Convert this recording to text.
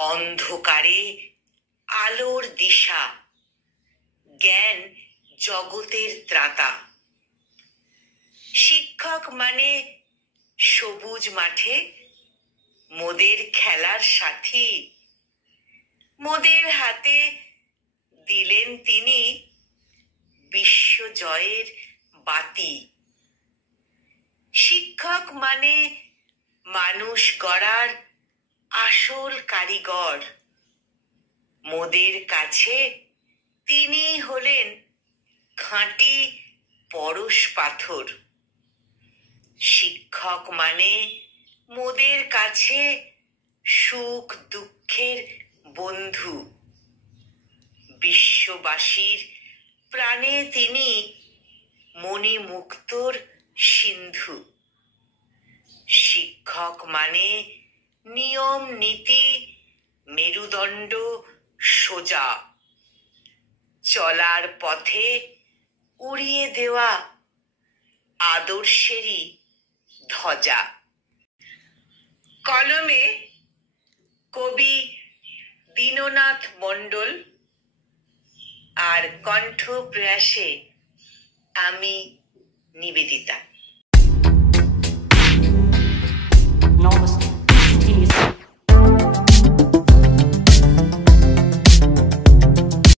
অন্ধকারে আলোর দিশা, জ্ঞান জগতের ত্রাতা। শিক্ষক মানে সবুজ মাঠে মোদের খেলার সাথী। মোদের হাতে দিলেন তিনি বিশ্বজয়ের বাতি। শিক্ষক মানে মানুষ গড়ার আসল কারিগর। মোদের কাছে তিনি হলেন খাঁটি পরশ পাথর। শিক্ষক মানে মোদের কাছে সুখ দুঃখের বন্ধু। বিশ্ববাসীর প্রাণে তিনি মণিমুক্তোর সিন্ধু। শিক্ষক মানে নিয়ম নীতি মেরুদণ্ড সোজা। চলার পথে উড়িয়ে দেওয়া আদর্শেরই ধ্বজা। কলমে কবি দীননাথ মণ্ডল, আর কণ্ঠ প্রয়াসে আমি নিবেদিতা।